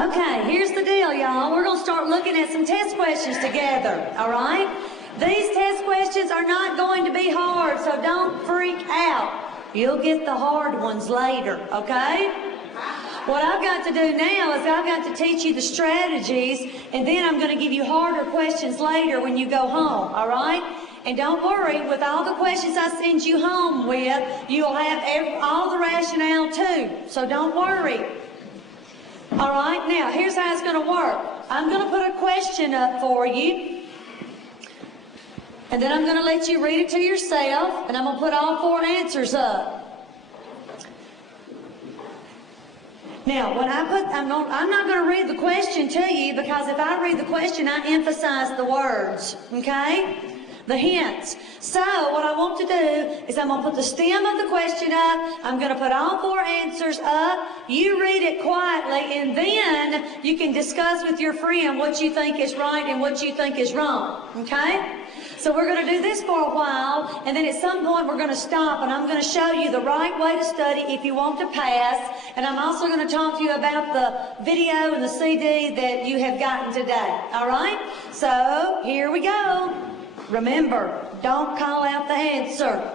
Okay, here's the deal, y'all. We're going to start looking at some test questions together, all right? These test questions are not going to be hard, so don't freak out. You'll get the hard ones later, okay? What I've got to do now is I've got to teach you the strategies, and then I'm going to give you harder questions later when you go home, all right? And don't worry, with all the questions I send you home with, you'll have all the rationale too, so don't worry. All right, now here's how it's going to work. I'm going to put a question up for you, and then I'm going to let you read it to yourself, and I'm going to put all 4 answers up. Now, when I'm not going to read the question to you, because if I read the question, I emphasize the words, okay? The hints. So what I want to do is I'm going to put the stem of the question up. I'm going to put all 4 answers up. You read it quietly, and then you can discuss with your friend what you think is right and what you think is wrong. Okay? So we're going to do this for a while, and then at some point we're going to stop, and I'm going to show you the right way to study if you want to pass. And I'm also going to talk to you about the video and the CD that you have gotten today. All right? So here we go. Remember, don't call out the answer.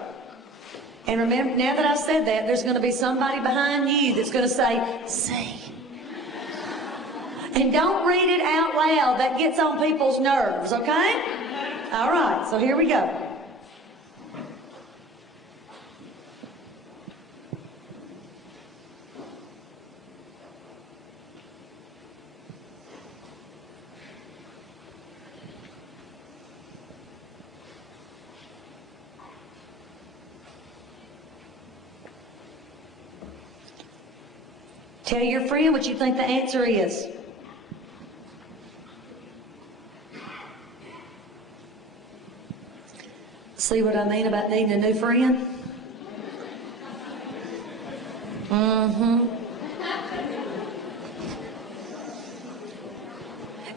And remember, now that I've said that, there's going to be somebody behind you that's going to say, "See." And don't read it out loud. That gets on people's nerves, okay? All right, so here we go. Tell your friend what you think the answer is. See what I mean about needing a new friend?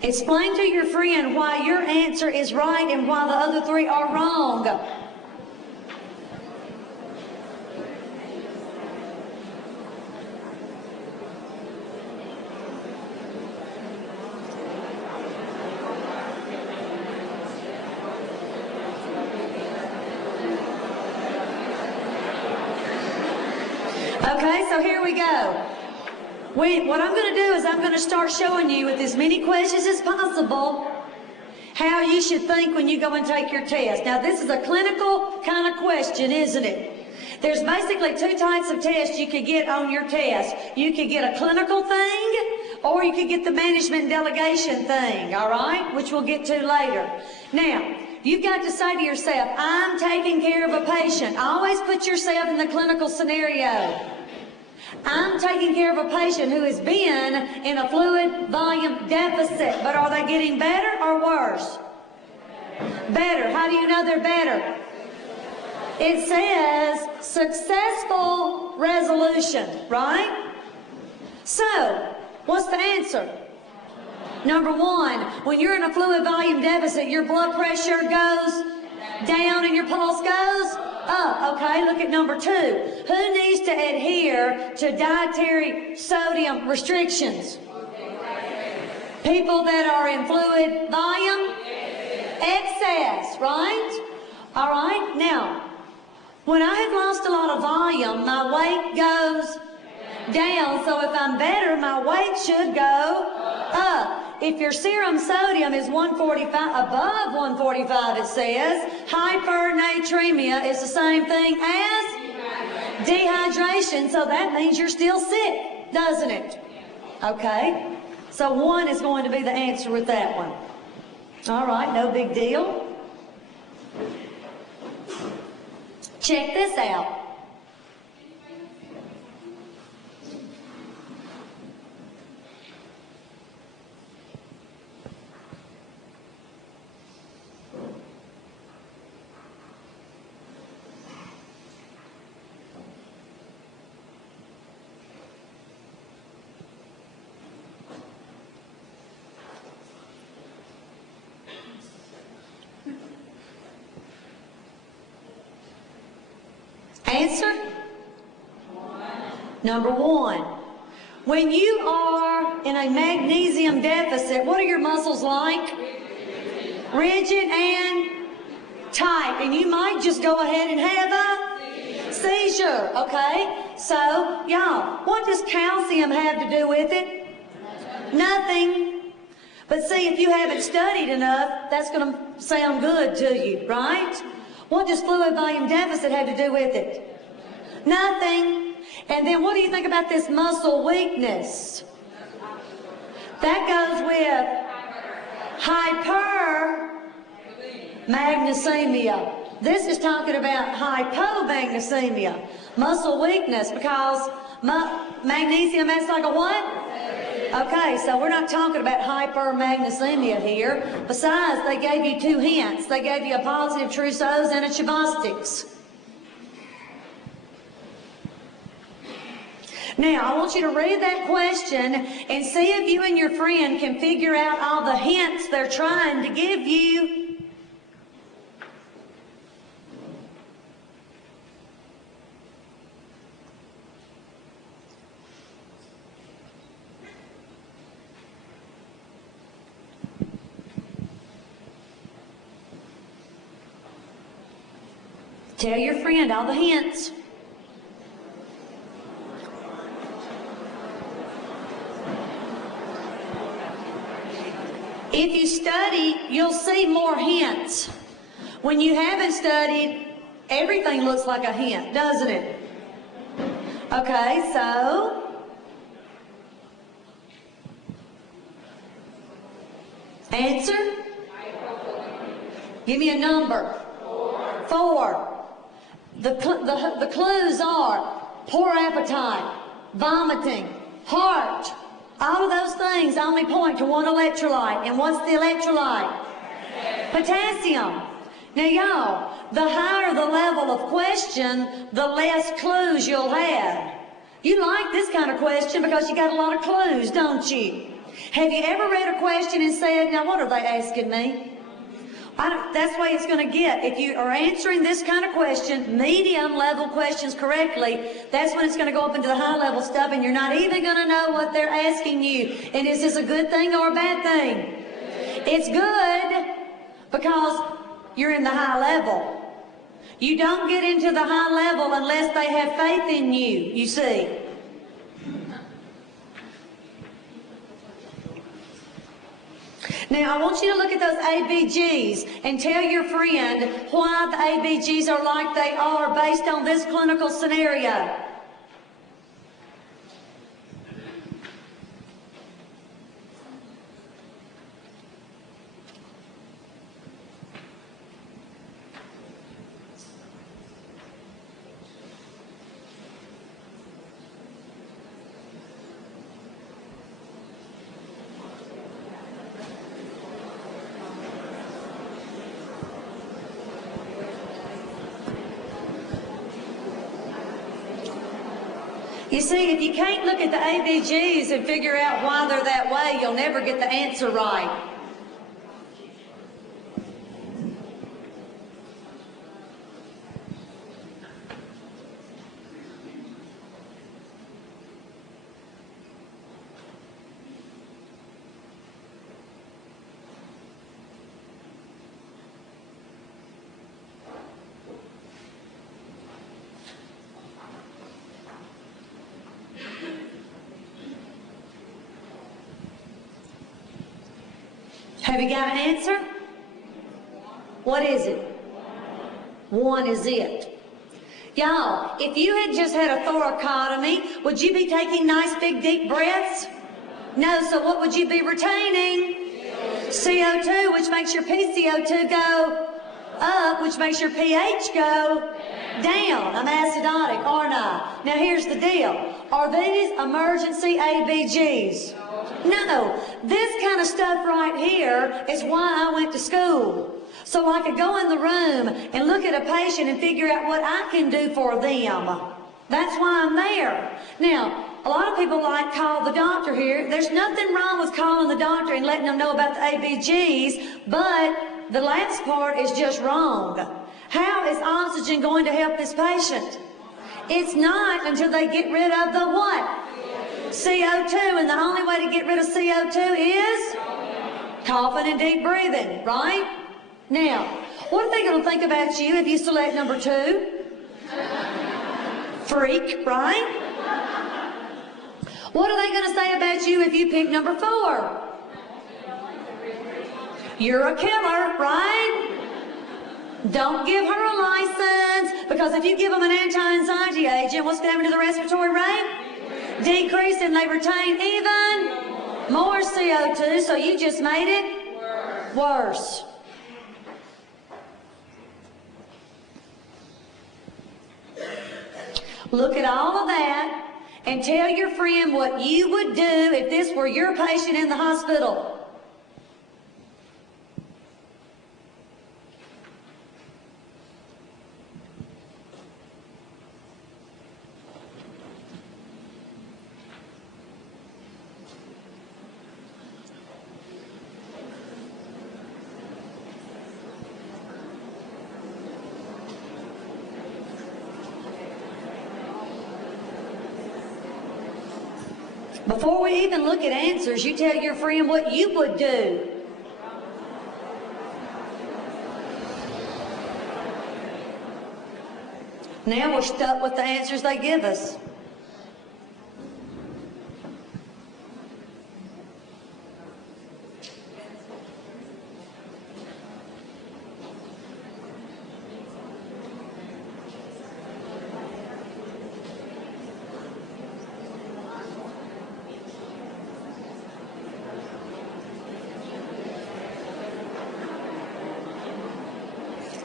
Explain to your friend why your answer is right and why the other 3 are wrong. Okay, so here we go. What I'm going to do is I'm going to start showing you with as many questions as possible how you should think when you go and take your test. Now, this is a clinical kind of question, isn't it? There's basically 2 types of tests you could get on your test. You could get a clinical thing, or you could get the management and delegation thing, all right, which we'll get to later. Now, you've got to say to yourself, I'm taking care of a patient. Always put yourself in the clinical scenario. I'm taking care of a patient who has been in a fluid volume deficit, but are they getting better or worse? Better. How do you know they're better? It says successful resolution, right? So, what's the answer? Number 1, when you're in a fluid volume deficit, your blood pressure goes down and your pulse goes up. Okay, look at number 2. Who needs to adhere to dietary sodium restrictions? People that are in fluid volume excess, right? All right, now, when I have lost a lot of volume, my weight goes down. So if I'm better, my weight should go up. If your serum sodium is 145, above 145 it says, hypernatremia is the same thing as dehydration, so that means you're still sick, doesn't it? Okay, so 1 is going to be the answer with that one. All right, no big deal. Check this out. Answer? Number one, when you are in a magnesium deficit, what are your muscles like? Rigid and tight. And you might just go ahead and have a seizure, okay? So, y'all, what does calcium have to do with it? Nothing. But see, if you haven't studied enough, that's going to sound good to you, right? What does fluid volume deficit have to do with it? Nothing. And then what do you think about this muscle weakness? That goes with hypermagnesemia. This is talking about hypomagnesemia, muscle weakness, because magnesium acts like a what? Okay, so we're not talking about hypermagnesemia here. Besides, they gave you two hints. They gave you a positive Trousseau's and a Chavostics. Now, I want you to read that question and see if you and your friend can figure out all the hints they're trying to give you. Tell your friend all the hints. If you study, you'll see more hints. When you haven't studied, everything looks like a hint, doesn't it? Okay, so answer? Give me a number. 4. The clues are poor appetite, vomiting, heart. All of those things only point to one electrolyte. And what's the electrolyte? Potassium. Now, y'all, the higher the level of question, the less clues you'll have. You like this kind of question because you got a lot of clues, don't you? Have you ever read a question and said, now what are they asking me? That's the way it's going to get. If you are answering this kind of question, medium level questions correctly, that's when it's going to go up into the high level stuff and you're not even going to know what they're asking you. And is this a good thing or a bad thing? It's good because you're in the high level. You don't get into the high level unless they have faith in you, you see. Now, I want you to look at those ABGs and tell your friend why the ABGs are like they are based on this clinical scenario. You see, if you can't look at the ABGs and figure out why they're that way, you'll never get the answer right. Have you got an answer? What is it? 1 is it. Y'all, if you had just had a thoracotomy, would you be taking nice big deep breaths? No, so what would you be retaining? CO2, which makes your PCO2 go up, which makes your pH go down. I'm acidotic, aren't I? Now here's the deal. Are these emergency ABGs? No, this kind of stuff right here is why I went to school. So I could go in the room and look at a patient and figure out what I can do for them. That's why I'm there. Now, a lot of people like call the doctor here. There's nothing wrong with calling the doctor and letting them know about the ABGs, but the last part is just wrong. How is oxygen going to help this patient? It's not until they get rid of the what? CO2. And the only way to get rid of CO2 is coughing and deep breathing, right? Now, what are they going to think about you if you select number 2? Freak, right? What are they going to say about you if you pick number 4? You're a killer, right? Don't give her a license, because if you give them an anti-anxiety agent, what's going to happen to the respiratory rate? Decrease, and they retain even more CO2, so you just made it worse. Look at all of that and tell your friend what you would do if this were your patient in the hospital. Before we even look at answers, you tell your friend what you would do. Now we're stuck with the answers they give us.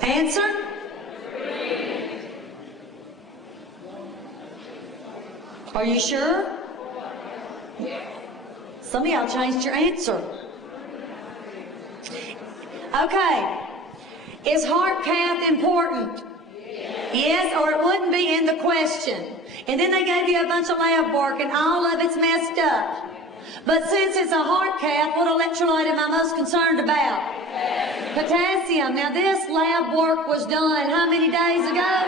Answer? Are you sure? Some of y'all changed your answer. Okay. Is heart cath important? Yes, or it wouldn't be in the question. And then they gave you a bunch of lab work and all of it's messed up. But since it's a heart cath, what electrolyte am I most concerned about? Potassium. Now this lab work was done how many days ago?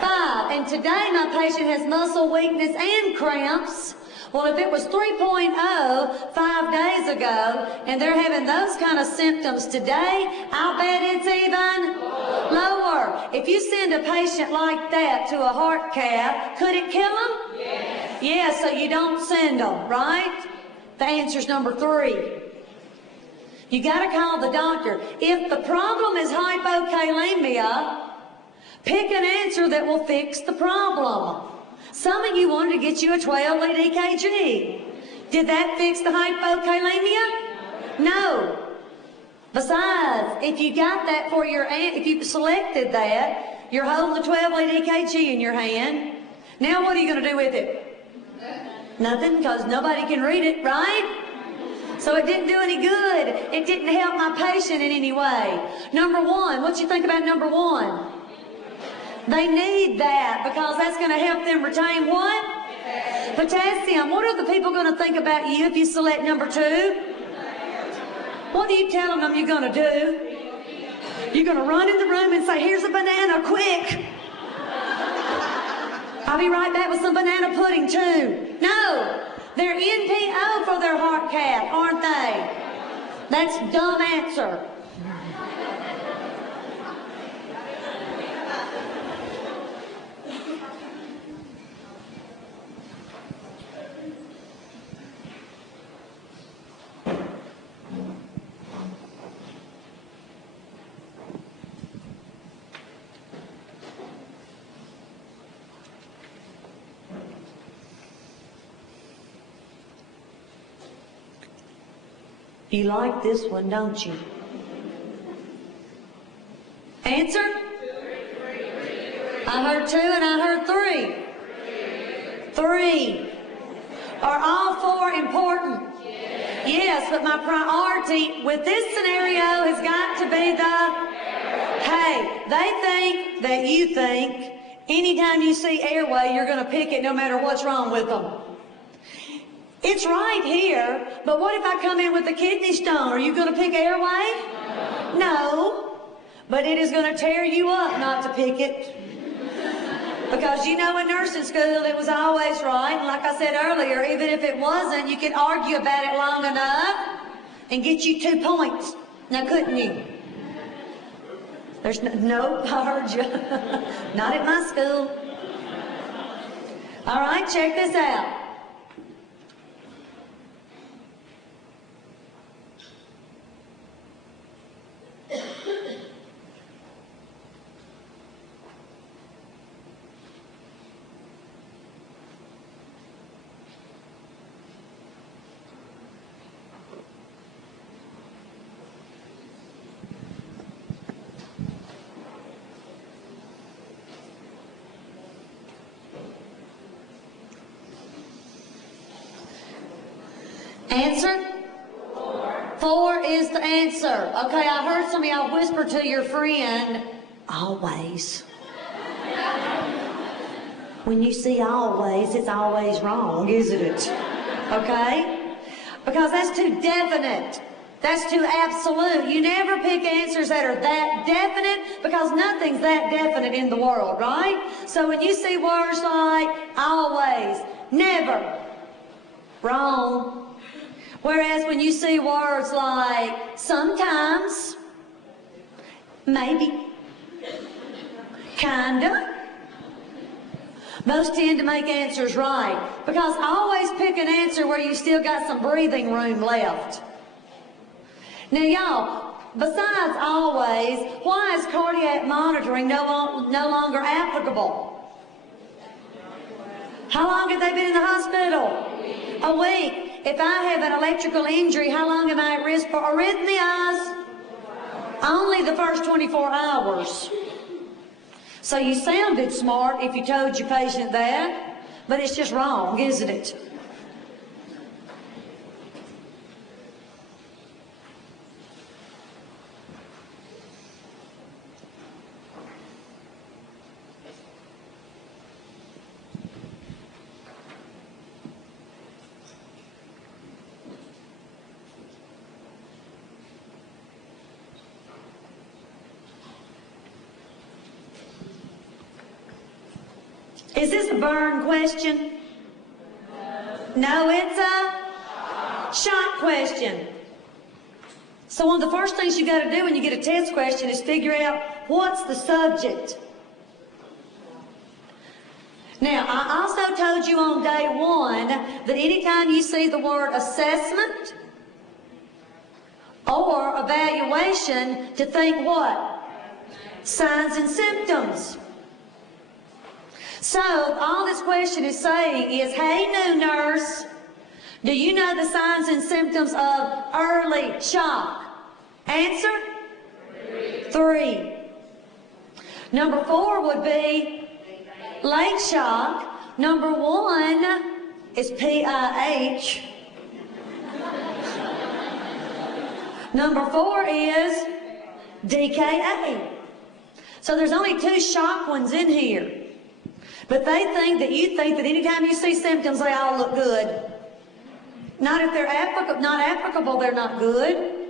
5. And today my patient has muscle weakness and cramps. Well, if it was 3.0 5 days ago and they're having those kind of symptoms today, I'll bet it's even lower. If you send a patient like that to a heart cath, could it kill them? Yes. Yeah, so you don't send them, right? The answer's number 3. You got to call the doctor. If the problem is hypokalemia, pick an answer that will fix the problem. Some of you wanted to get you a 12-lead EKG. Did that fix the hypokalemia? No. Besides, if you got that for if you selected that, you're holding the 12-lead EKG in your hand. Now what are you going to do with it? Nothing, because nobody can read it, right? So it didn't do any good. It didn't help my patient in any way. Number 1, what you think about number 1? They need that because that's going to help them retain what? Potassium. What are the people going to think about you if you select number 2? What are you telling them you're going to do? You're going to run in the room and say, here's a banana, quick. I'll be right back with some banana pudding too. No. They're NPO for their heart cath, aren't they? That's a dumb answer. You like this one, don't you? Answer? I heard 2 and I heard 3. 3. Are all 4 important? Yes, but my priority with this scenario has got to be hey, they think that you think anytime you see airway, you're going to pick it no matter what's wrong with them. It's right here, but what if I come in with a kidney stone? Are you going to pick airway? No, but it is going to tear you up not to pick it. Because you know in nursing school it was always right. And like I said earlier, even if it wasn't, you could argue about it long enough and get you 2 points. Now couldn't you? There's no, I heard you. Not at my school. All right, check this out. Answer? 4 is the answer. Okay, I heard some of y'all whisper to your friend, always. When you see always, it's always wrong, isn't it? Okay? Because that's too definite. That's too absolute. You never pick answers that are that definite because nothing's that definite in the world, right? So when you see words like always, never, wrong. Whereas when you see words like sometimes, maybe, kinda, those tend to make answers right. Because always pick an answer where you still got some breathing room left. Now y'all, besides always, why is cardiac monitoring no longer applicable? How long have they been in the hospital? A week. If I have an electrical injury, how long am I at risk for arrhythmias? Only the first 24 hours. So you sounded smart if you told your patient that, but it's just wrong, isn't it? Is this a burn question? No, it's a shot question. So one of the first things you got to do when you get a test question is figure out what's the subject. Now, I also told you on day 1 that anytime you see the word assessment or evaluation, to think what? Signs and symptoms. So all this question is saying is, hey, new nurse, do you know the signs and symptoms of early shock? Answer? 3. Number 4 would be late shock. Number 1 is PIH. Number 4 is DKA. So there's only 2 shock ones in here. But they think that you think that anytime you see symptoms, they all look good. Not if they're not applicable, they're not good.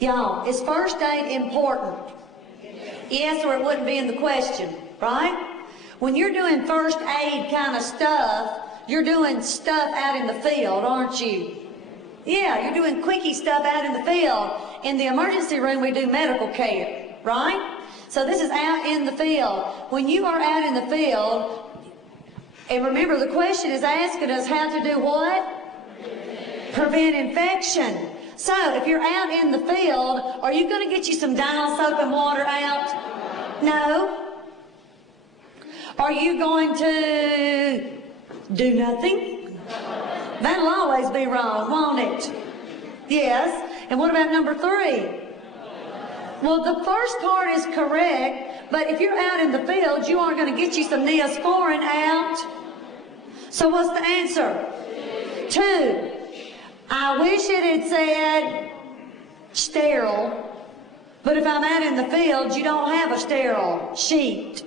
Y'all, is first aid important? Yes, or it wouldn't be in the question, right? When you're doing first aid kind of stuff, you're doing stuff out in the field, aren't you? Yeah, you're doing quickie stuff out in the field. In the emergency room, we do medical care, right? So this is out in the field. When you are out in the field, and remember the question is asking us how to do what? Prevent infection. So, if you're out in the field, are you going to get you some Dial soap and water out? No. Are you going to do nothing? That'll always be wrong, won't it? Yes. And what about number 3? Well, the first part is correct, But if you're out in the field, you aren't going to get you some Neosporin out. So what's the answer? 2. I wish it had said sterile, but if I'm out in the field, you don't have a sterile sheet.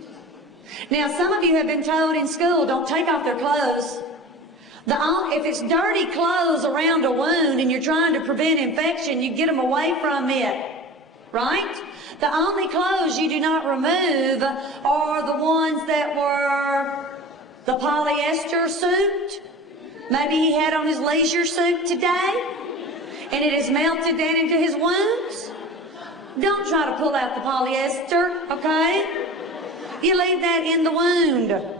Now, some of you have been told in school, don't take off their clothes. If it's dirty clothes around a wound and you're trying to prevent infection, you get them away from it, right? The only clothes you do not remove are the ones that were the polyester suit. Maybe he had on his leisure suit today, and it has melted down into his wounds. Don't try to pull out the polyester, okay? You leave that in the wound.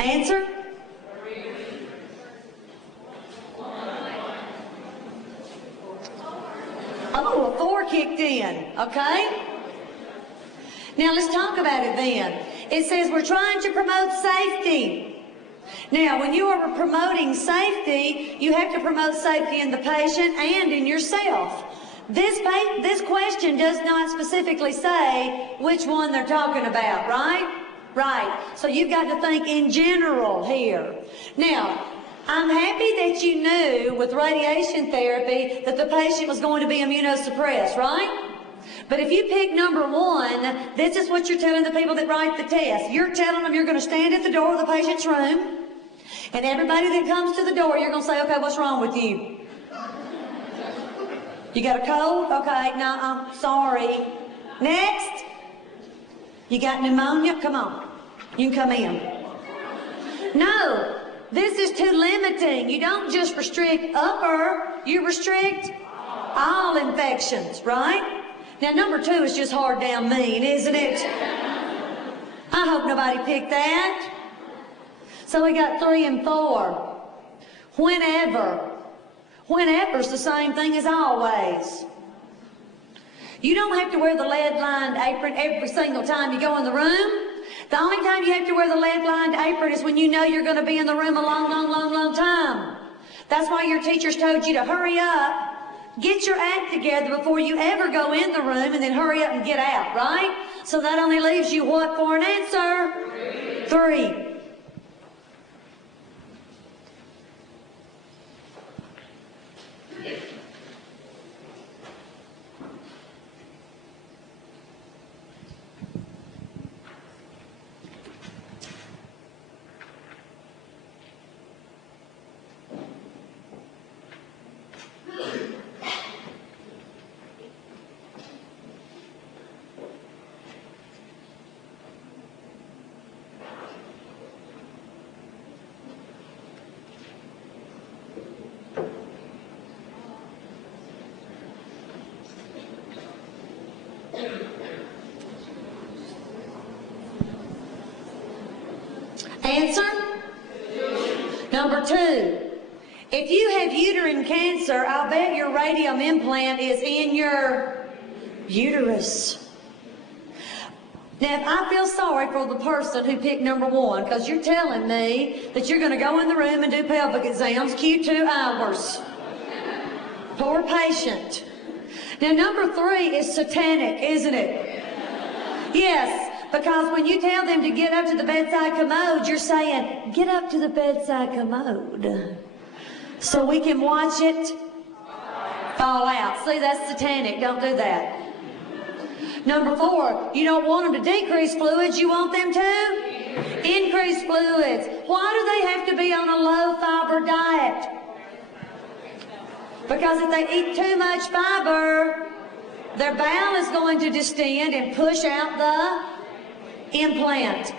Answer? Oh, a 4 kicked in, okay? Now let's talk about it then. It says we're trying to promote safety. Now, when you are promoting safety, you have to promote safety in the patient and in yourself. This question does not specifically say which one they're talking about, right? Right. So you've got to think in general here. Now, I'm happy that you knew with radiation therapy that the patient was going to be immunosuppressed, right? But if you pick number 1, this is what you're telling the people that write the test. You're telling them you're going to stand at the door of the patient's room, and everybody that comes to the door, you're going to say, okay, what's wrong with you? You got a cold? Okay, no, sorry. Next. You got pneumonia? Come on. You can come in. No, this is too limiting. You don't just restrict upper, you restrict all infections, right? Now, number 2 is just hard down mean, isn't it? I hope nobody picked that. So we got 3 and 4. Whenever. Whenever's the same thing as always. You don't have to wear the lead-lined apron every single time you go in the room. The only time you have to wear the lead-lined apron is when you know you're going to be in the room a long, long, long, long time. That's why your teachers told you to hurry up, get your act together before you ever go in the room, and then hurry up and get out, right? So that only leaves you what for an answer? 3. Answer? Number 2. If you have uterine cancer, I'll bet your radium implant is in your uterus. Now, I feel sorry for the person who picked number 1, because you're telling me that you're going to go in the room and do pelvic exams, Q2 hours. Poor patient. Now, number 3 is satanic, isn't it? Yes. Because when you tell them to get up to the bedside commode, you're saying, get up to the bedside commode so we can watch it fall out. See, that's satanic. Don't do that. Number 4, you don't want them to decrease fluids. You want them to increase fluids. Why do they have to be on a low-fiber diet? Because if they eat too much fiber, their bowel is going to distend and push out the implant.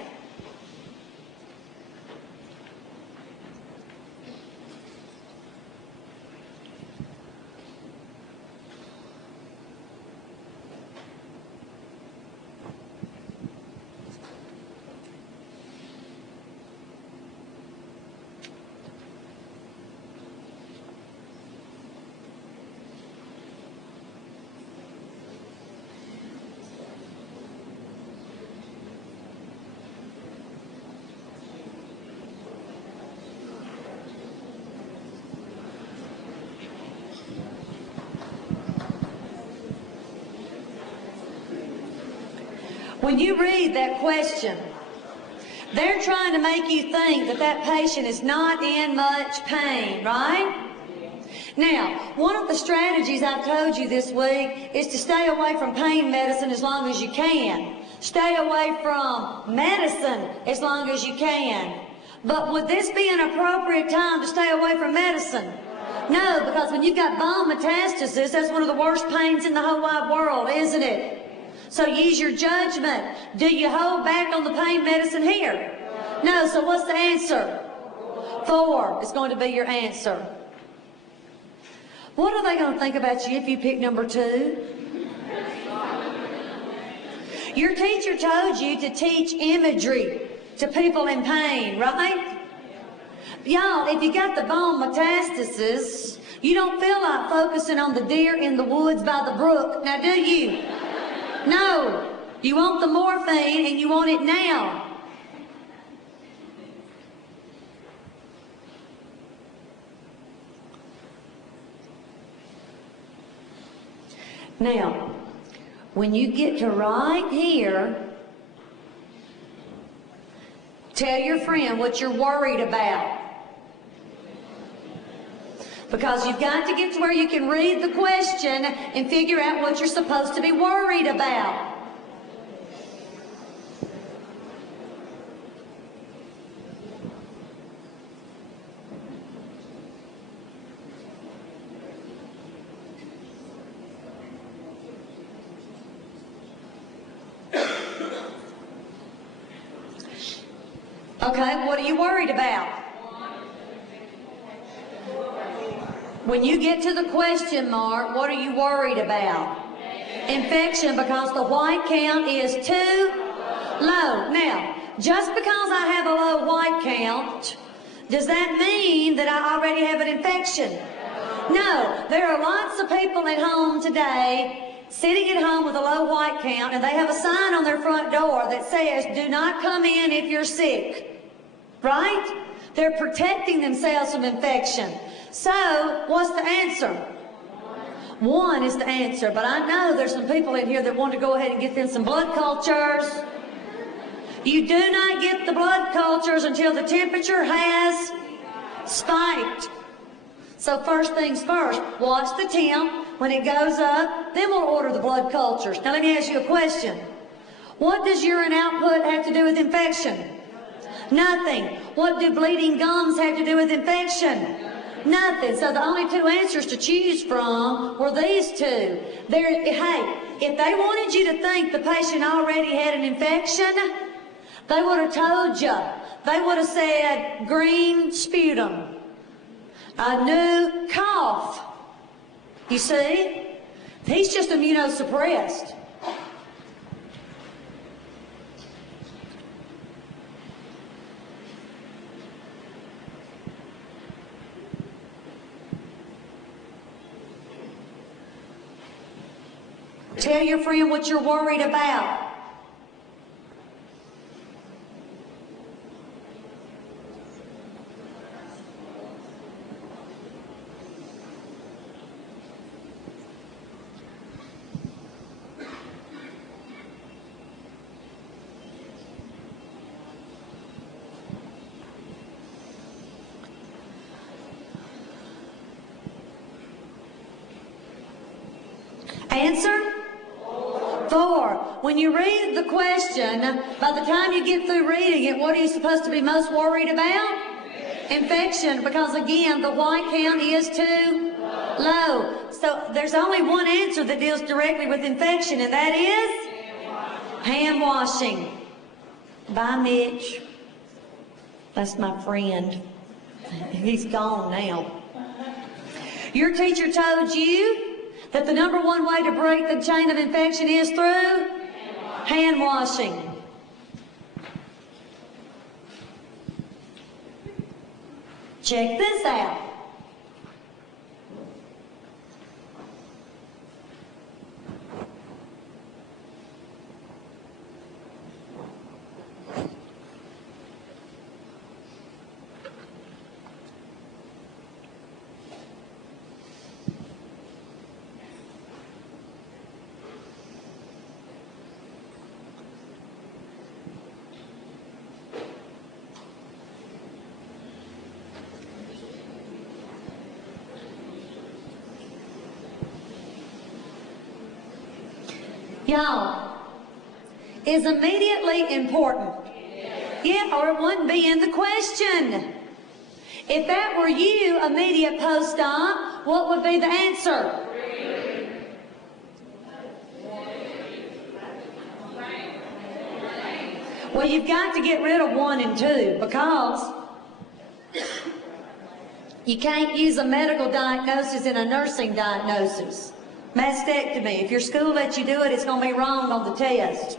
When you read that question, they're trying to make you think that that patient is not in much pain, right? Now, one of the strategies I've told you this week is to stay away from pain medicine as long as you can. Stay away from medicine as long as you can. But would this be an appropriate time to stay away from medicine? No, because when you've got bone metastasis, that's one of the worst pains in the whole wide world, isn't it? So use your judgment. Do you hold back on the pain medicine here? No, so what's the answer? 4 is going to be your answer. What are they going to think about you if you pick number 2? Your teacher told you to teach imagery to people in pain, right? Y'all, if you got the bone metastasis, you don't feel like focusing on the deer in the woods by the brook. Now, do you? No. You want the morphine and you want it now. Now, when you get to right here, tell your friend what you're worried about. Because you've got to get to where you can read the question and figure out what you're supposed to be worried about. Okay, what are you worried about? When you get to the question mark, what are you worried about? Infection, because the white count is too low. Now, just because I have a low white count, does that mean that I already have an infection? No, there are lots of people at home today sitting at home with a low white count, and they have a sign on their front door that says, "Do not come in if you're sick." Right? They're protecting themselves from infection. So, what's the answer? 1 is the answer, but I know there's some people in here that want to go ahead and get them some blood cultures. You do not get the blood cultures until the temperature has spiked. So first things first, watch the temp. When it goes up, then we'll order the blood cultures. Now let me ask you a question. What does urine output have to do with infection? Nothing. What do bleeding gums have to do with infection? Nothing. So the only 2 answers to choose from were these 2. Hey, if they wanted you to think the patient already had an infection, they would have told you. They would have said green sputum, a new cough. You see? He's just immunosuppressed. Tell your friend what you're worried about. Answer? 4. When you read the question, by the time you get through reading it, what are you supposed to be most worried about? Infection, because again, the white count is too low. So there's only one answer that deals directly with infection, and that is hand washing. Bye, Mitch. That's my friend. He's gone now. Your teacher told you that the number 1 way to break the chain of infection is through hand washing. Check this out. Y'all, is immediately important? Yeah, or it wouldn't be in the question. If that were you, immediate post-op, what would be the answer? Well, you've got to get rid of 1 and 2 because you can't use a medical diagnosis in a nursing diagnosis. Mastectomy. If your school lets you do it, it's going to be wrong on the test.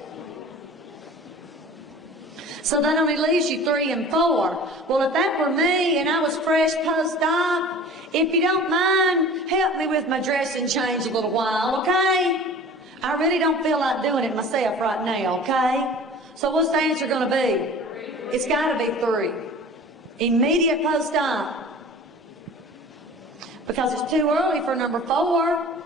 So that only leaves you 3 and 4. Well, if that were me and I was fresh post-op, if you don't mind, help me with my dressing change a little while, okay? I really don't feel like doing it myself right now, okay? So what's the answer going to be? It's got to be 3. Immediate post-op. Because it's too early for number 4.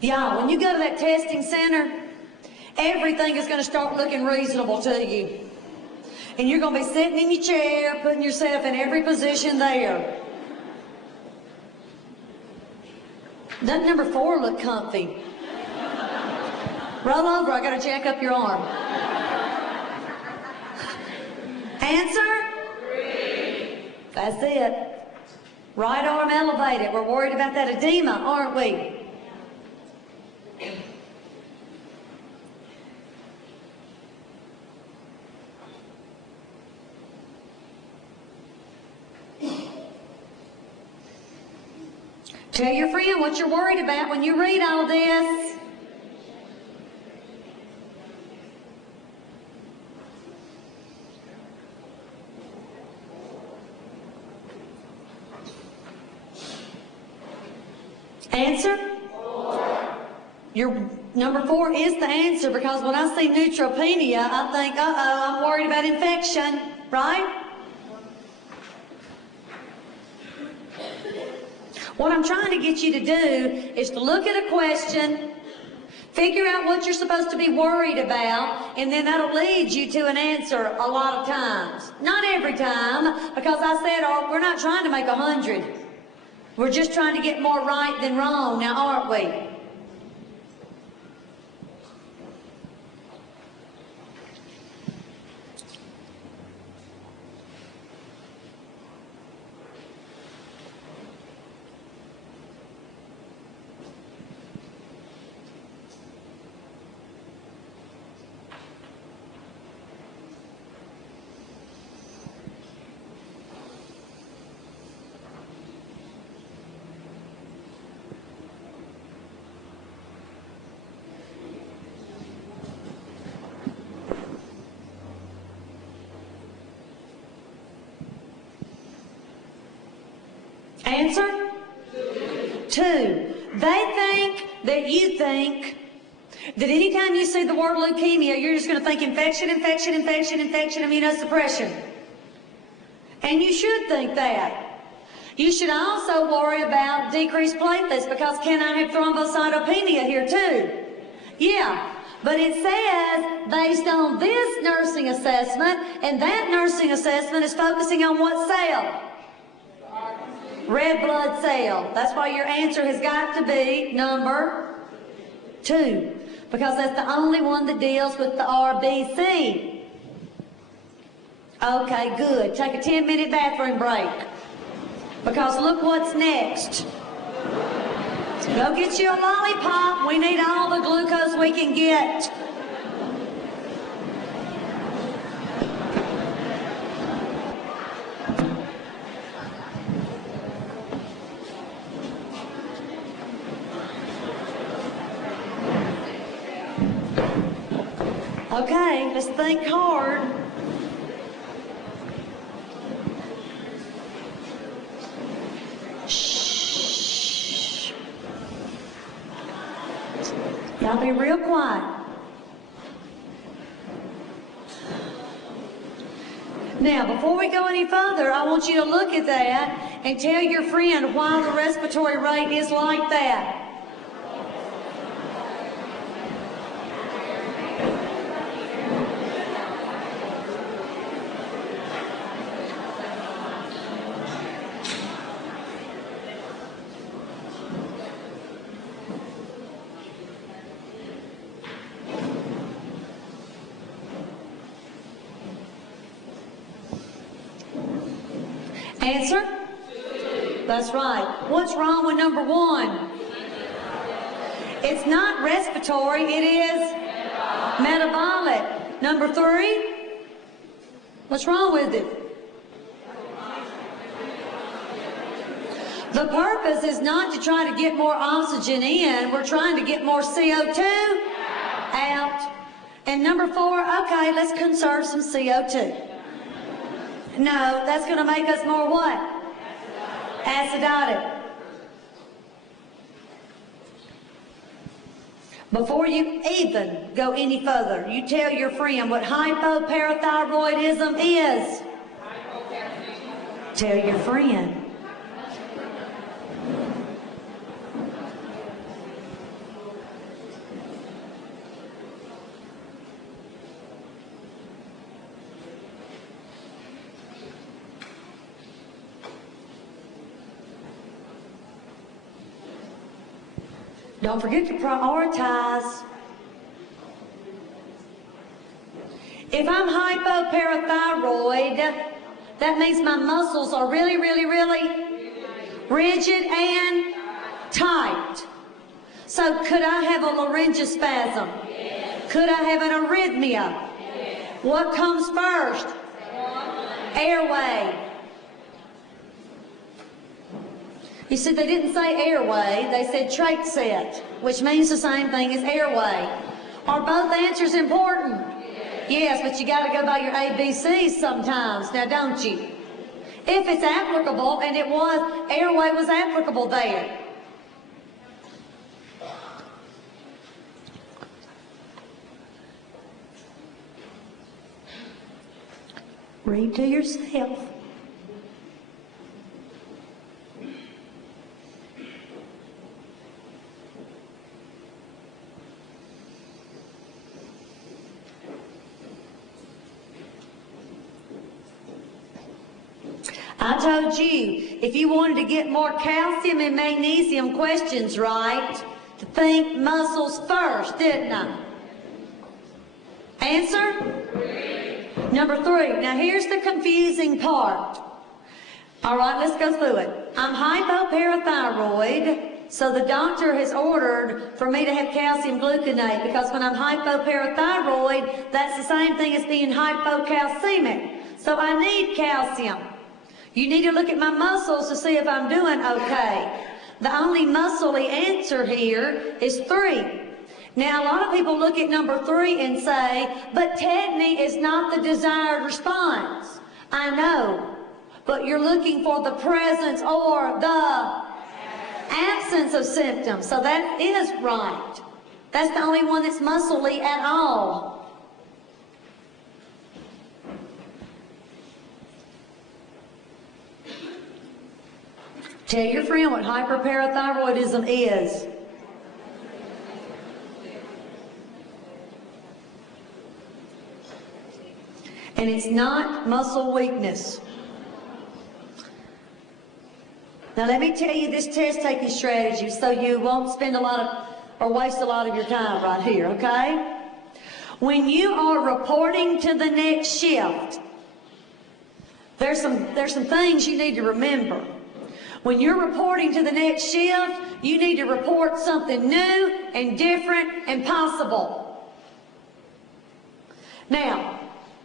Y'all, when you go to that testing center, everything is going to start looking reasonable to you. And you're going to be sitting in your chair, putting yourself in every position there. Doesn't number 4 look comfy? Roll over, I got to jack up your arm. Answer? 3. That's it. Right arm elevated. We're worried about that edema, aren't we? Tell your friend what you're worried about when you read all this. Answer? 4. Your number 4 is the answer because when I see neutropenia, I think, uh-oh, I'm worried about infection, right? What I'm trying to get you to do is to look at a question, figure out what you're supposed to be worried about, and then that'll lead you to an answer a lot of times. Not every time, because I said, oh, we're not trying to make 100. We're just trying to get more right than wrong, now aren't we? Answer? 2. They think that you think that anytime you see the word leukemia, you're just going to think infection, infection, infection, infection, immunosuppression. And you should think that. You should also worry about decreased platelets because can I have thrombocytopenia here too? Yeah. But it says, based on this nursing assessment, and that nursing assessment is focusing on what cell? Red blood cell. That's why your answer has got to be number 2. Because that's the only one that deals with the RBC. Okay, good. Take a 10-minute bathroom break. Because look what's next. Go get you a lollipop. We need all the glucose we can get. Okay, let's think hard. Shh. Y'all be real quiet. Now, before we go any further, I want you to look at that and tell your friend why the respiratory rate is like that. Answer? That's right. What's wrong with number 1? It's not respiratory, it is metabolic. Number 3? What's wrong with it? The purpose is not to try to get more oxygen in, we're trying to get more CO2 out. And number 4, okay, let's conserve some CO2. No, that's going to make us more what? Acidotic. Before you even go any further, you tell your friend what hypoparathyroidism is. Tell your friend. Don't forget to prioritize. If I'm hypoparathyroid, that means my muscles are really, really, really rigid and tight. So could I have a laryngospasm? Could I have an arrhythmia? What comes first? Airway. You see, they didn't say airway, they said trach set, which means the same thing as airway. Are both answers important? Yes, but you got to go by your ABCs sometimes, now don't you? If it's applicable, and it was, airway was applicable there. Read to yourself. I told you, if you wanted to get more calcium and magnesium questions right, to think muscles first, didn't I? Answer? 3. Number 3. Now here's the confusing part. All right, let's go through it. I'm hypoparathyroid, so the doctor has ordered for me to have calcium gluconate because when I'm hypoparathyroid, that's the same thing as being hypocalcemic. So I need calcium. You need to look at my muscles to see if I'm doing okay. The only muscly answer here is 3. Now, a lot of people look at number 3 and say, but tetany is not the desired response. I know, but you're looking for the presence or the absence of symptoms. So that is right. That's the only one that's muscly at all. Tell your friend what hyperparathyroidism is. And it's not muscle weakness. Now let me tell you this test-taking strategy so you won't spend a lot of, or waste a lot of your time right here, okay? When you are reporting to the next shift, there's some things you need to remember. When you're reporting to the next shift, you need to report something new and different and possible. Now,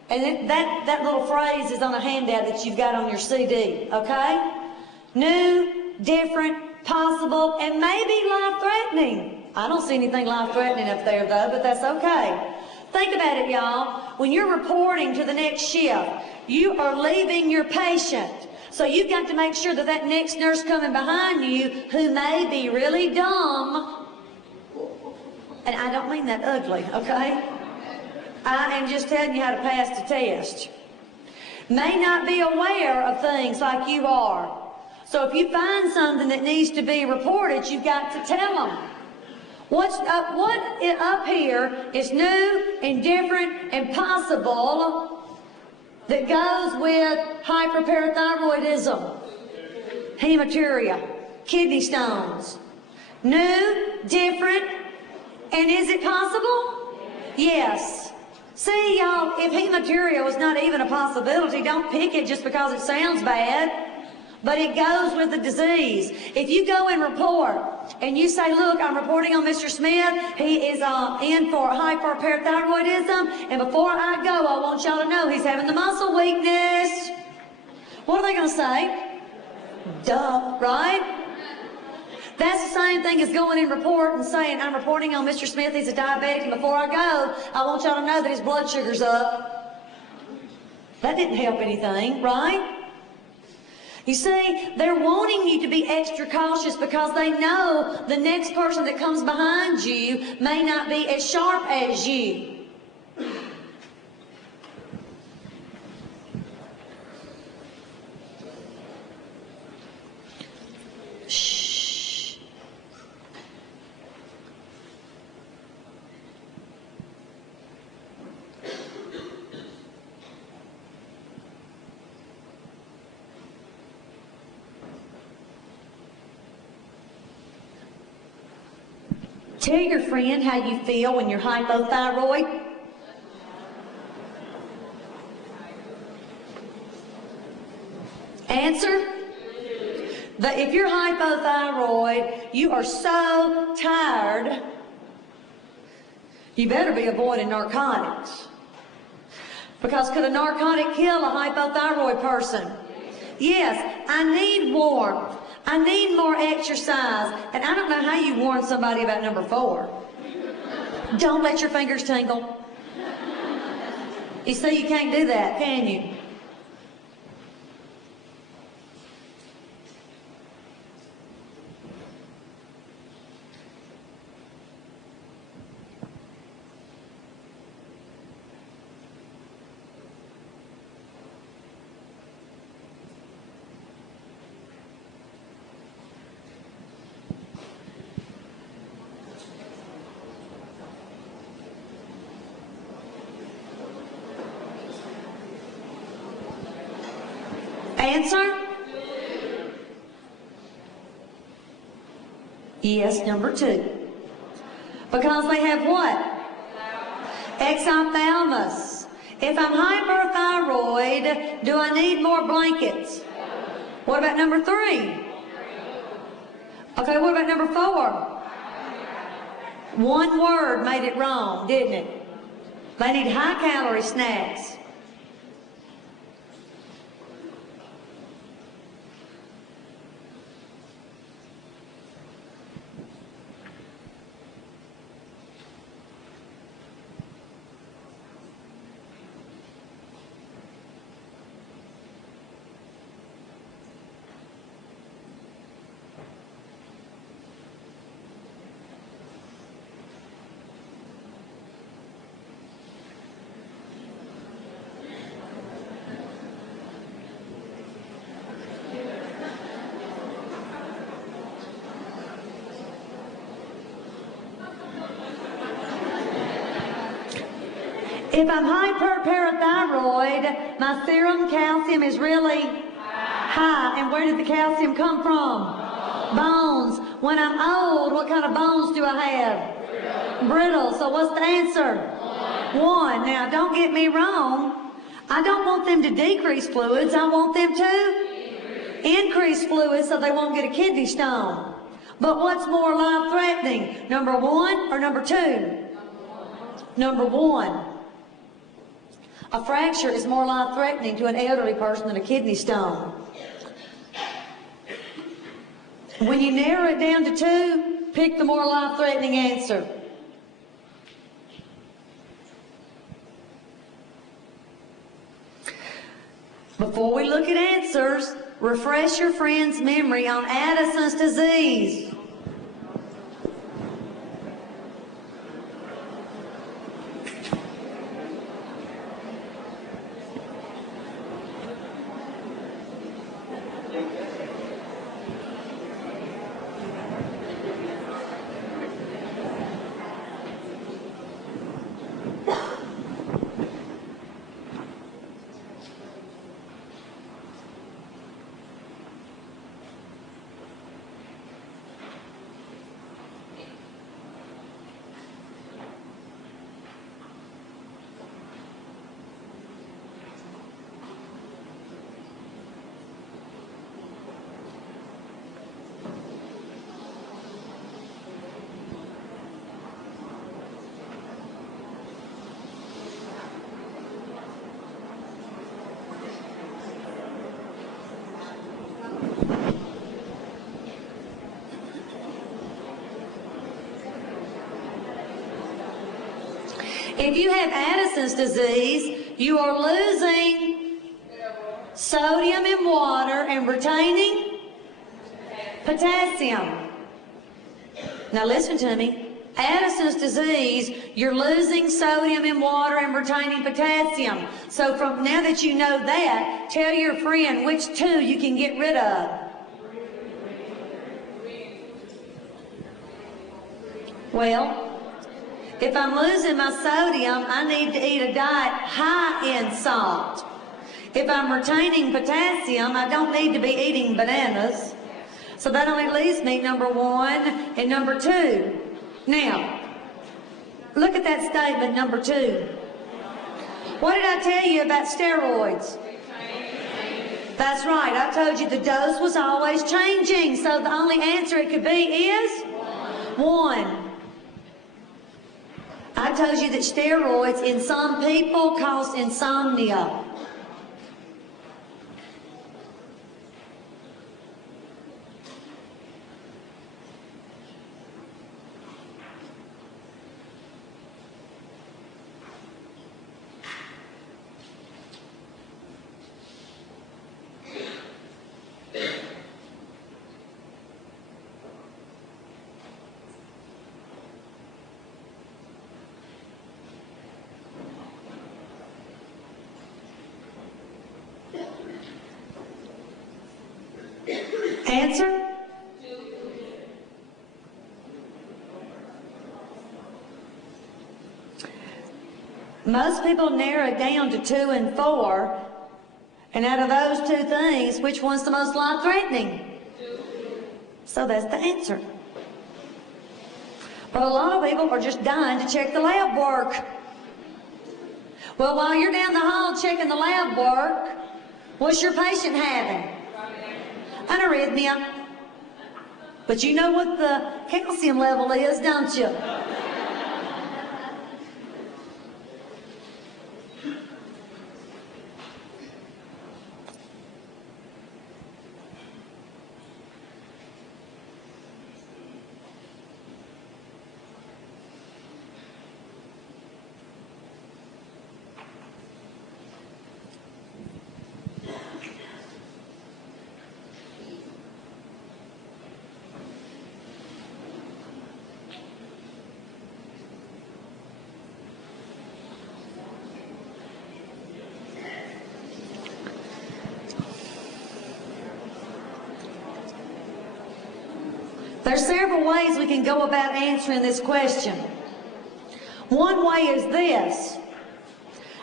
and that little phrase is on a handout that you've got on your CD, okay? New, different, possible, and maybe life-threatening. I don't see anything life-threatening up there, though, but that's okay. Think about it, y'all. When you're reporting to the next shift, you are leaving your patient. So you've got to make sure that that next nurse coming behind you, who may be really dumb, and I don't mean that ugly, okay? I am just telling you how to pass the test. may not be aware of things like you are. So if you find something that needs to be reported, you've got to tell them. What up here is new and different and possible that goes with hyperparathyroidism, hematuria, kidney stones. New, different, and is it possible? Yes. See, y'all, if hematuria was not even a possibility, don't pick it just because it sounds bad. But it goes with the disease. If you go and report, and you say, look, I'm reporting on Mr. Smith. He is in for hyperparathyroidism, and before I go, I want y'all to know he's having the muscle weakness. What are they going to say? Duh, right? That's the same thing as going in report and saying, I'm reporting on Mr. Smith, he's a diabetic, and before I go, I want y'all to know that his blood sugar's up. That didn't help anything, right? You see, they're wanting you to be extra cautious because they know the next person that comes behind you may not be as sharp as you. Shh. Tell your friend how you feel when you're hypothyroid. Answer? That if you're hypothyroid, you are so tired, you better be avoiding narcotics. Because could a narcotic kill a hypothyroid person? Yes, I need warmth. I need more exercise. And I don't know how you warn somebody about number 4. Don't let your fingers tingle. You see, you can't do that, can you? Answer? Yes, number 2. Because they have what? Exophthalmos. If I'm hyperthyroid, do I need more blankets? What about number 3? Okay, what about number 4? One word made it wrong, didn't it? They need high-calorie snacks. If I'm hyperparathyroid, my serum calcium is really high. And where did the calcium come from? Bones. When I'm old, what kind of bones do I have? Brittle. So what's the answer? 1. Now, don't get me wrong. I don't want them to decrease fluids. I want them to increase fluids so they won't get a kidney stone. But what's more life-threatening? Number 1 or number 2? Number 1. A fracture is more life-threatening to an elderly person than a kidney stone. When you narrow it down to 2, pick the more life-threatening answer. Before we look at answers, refresh your friend's memory on Addison's disease. If you have Addison's disease, you are losing sodium in water and retaining potassium. Now listen to me. Addison's disease, you're losing sodium in water and retaining potassium. So from now that you know that, tell your friend which two you can get rid of. Well, if I'm losing my sodium, I need to eat a diet high in salt. If I'm retaining potassium, I don't need to be eating bananas. So that only leaves me number 1 and number 2. Now, look at that statement, number 2. What did I tell you about steroids? That's right, I told you the dose was always changing, so the only answer it could be is 1. I told you that steroids in some people cause insomnia. Answer? Most people narrow it down to 2 and 4, and out of those 2 things, which one's the most life-threatening? So that's the answer. But a lot of people are just dying to check the lab work. Well, while you're down the hall checking the lab work, what's your patient having? An arrhythmia. But you know what the calcium level is, don't you? There's several ways we can go about answering this question. One way is this.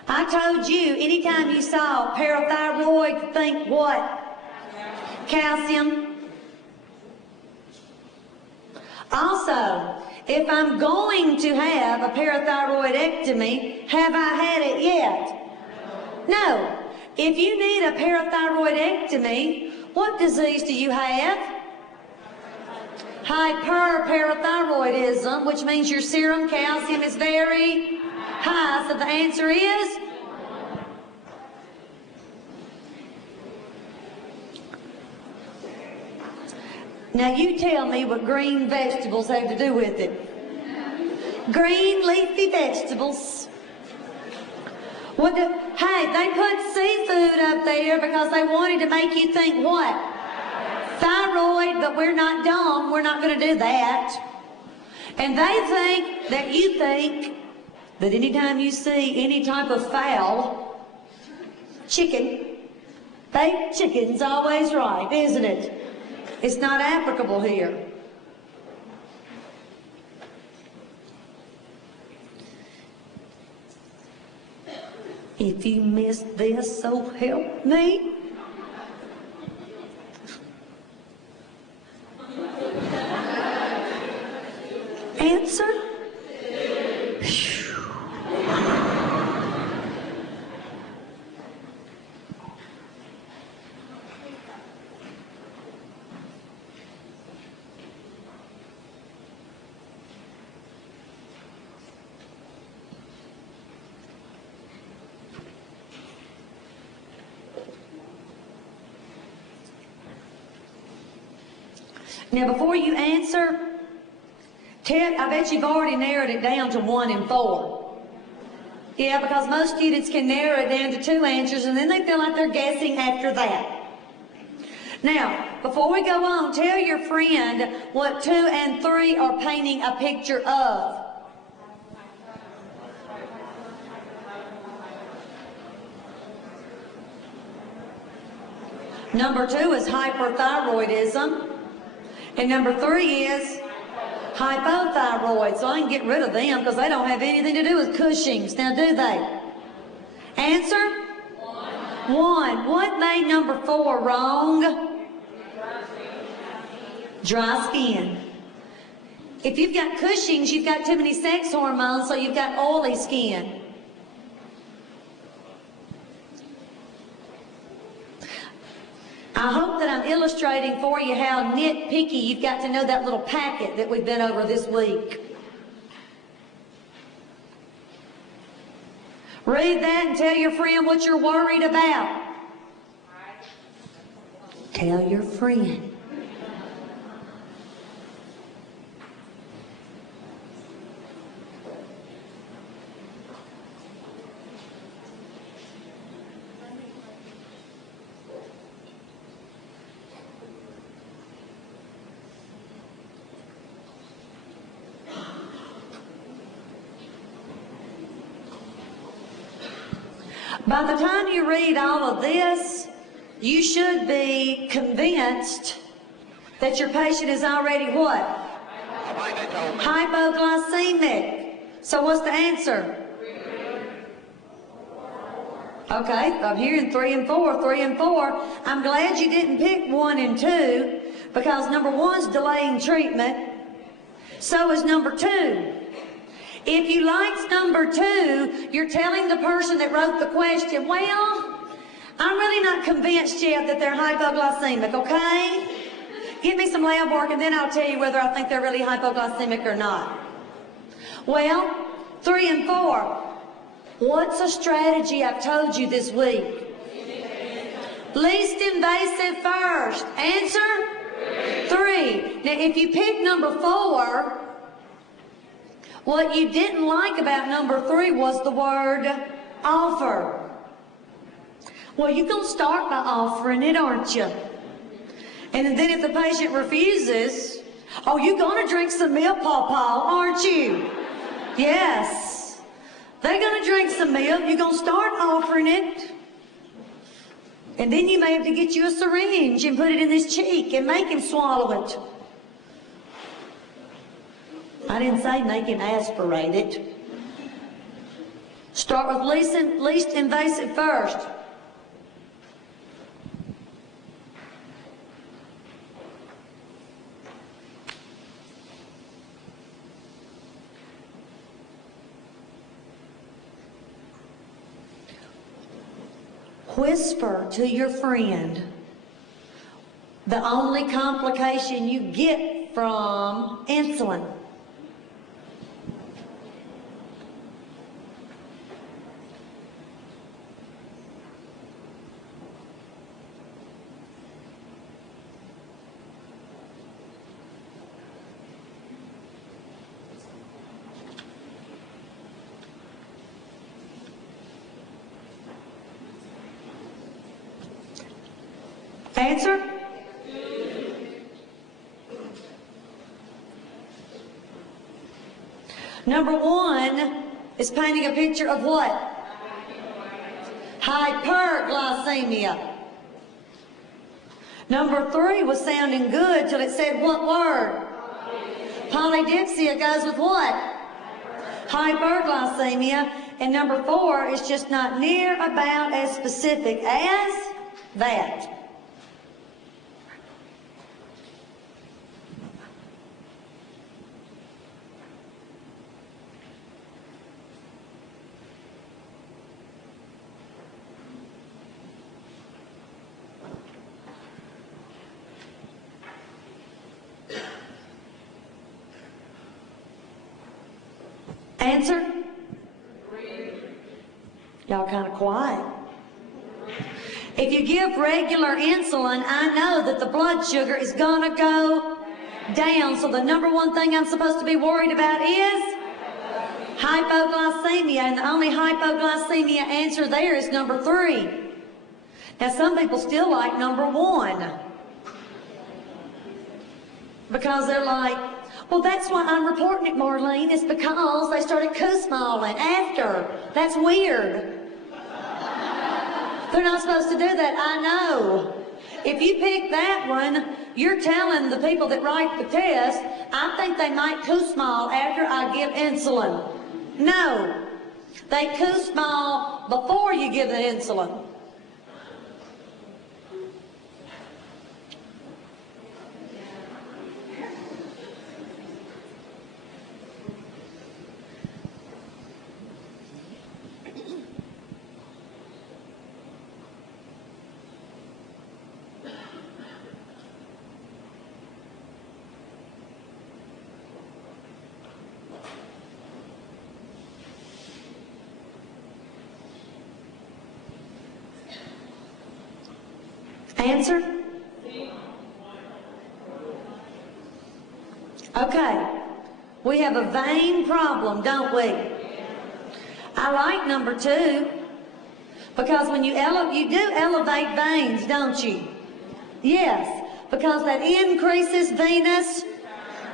I told you, anytime you saw parathyroid, think what? Calcium. Also, if I'm going to have a parathyroidectomy, have I had it yet? No. If you need a parathyroidectomy, what disease do you have? Hyperparathyroidism, which means your serum calcium is very high. So the answer is? Now you tell me what green vegetables have to do with it. Green leafy vegetables. Hey, they put seafood up there because they wanted to make you think what? Thyroid, but we're not dumb. We're not going to do that. And they think that you think that anytime you see any type of fowl, chicken, baked chicken's always right, isn't it? It's not applicable here. If you missed this, so help me. Answer? Now, before you answer, I bet you've already narrowed it down to 1 and 4. Yeah, because most students can narrow it down to 2 answers, and then they feel like they're guessing after that. Now, before we go on, tell your friend what 2 and 3 are painting a picture of. Number 2 is hyperthyroidism, and number 3 is hypothyroid. So I can get rid of them because they don't have anything to do with Cushing's. Now, do they? Answer? 1. What made number 4 wrong? Dry skin. If you've got Cushing's, you've got too many sex hormones, so you've got oily skin. I hope that I'm illustrating for you how nitpicky you've got to know that little packet that we've been over this week. Read that and tell your friend what you're worried about. Tell your friend. By the time you read all of this, you should be convinced that your patient is already what? Hypoglycemic. So what's the answer? Okay, I'm hearing 3 and 4, 3 and 4. I'm glad you didn't pick 1 and 2 because number 1's delaying treatment. So is number 2. If you liked number 2, you're telling the person that wrote the question, well, I'm really not convinced yet that they're hypoglycemic, okay? Give me some lab work and then I'll tell you whether I think they're really hypoglycemic or not. Well, 3 and 4. What's a strategy I've told you this week? Least invasive first. Answer? 3. Now, if you pick number 4, what you didn't like about number 3 was the word offer. Well, you're going to start by offering it, aren't you? And then if the patient refuses, oh, you're going to drink some milk, Paw, aren't you? Yes. They're going to drink some milk. You're going to start offering it. And then you may have to get you a syringe and put it in his cheek and make him swallow it. I didn't say make him aspirate it. Start with least invasive first. Whisper to your friend the only complication you get from insulin. Answer? Number 1 is painting a picture of what? Hyperglycemia. Number 3 was sounding good till it said what word? Polydipsia goes with what? Hyperglycemia. And number 4 is just not near about as specific as that. Answer? Y'all kind of quiet. If you give regular insulin, I know that the blood sugar is going to go down. So the number 1 thing I'm supposed to be worried about is hypoglycemia, and the only hypoglycemia answer there is number 3. Now, some people still like number 1 because they're like, well, that's why I'm reporting it, Marlene. It's because they started coo-smalling after. That's weird. They're not supposed to do that, I know. If you pick that one, you're telling the people that write the test, I think they might coo-smal after I give insulin. No, they coo-smal before you give the insulin. Answer? Okay. We have a vein problem, don't we? I like number 2 because when you do elevate veins, don't you? Yes, because that increases venous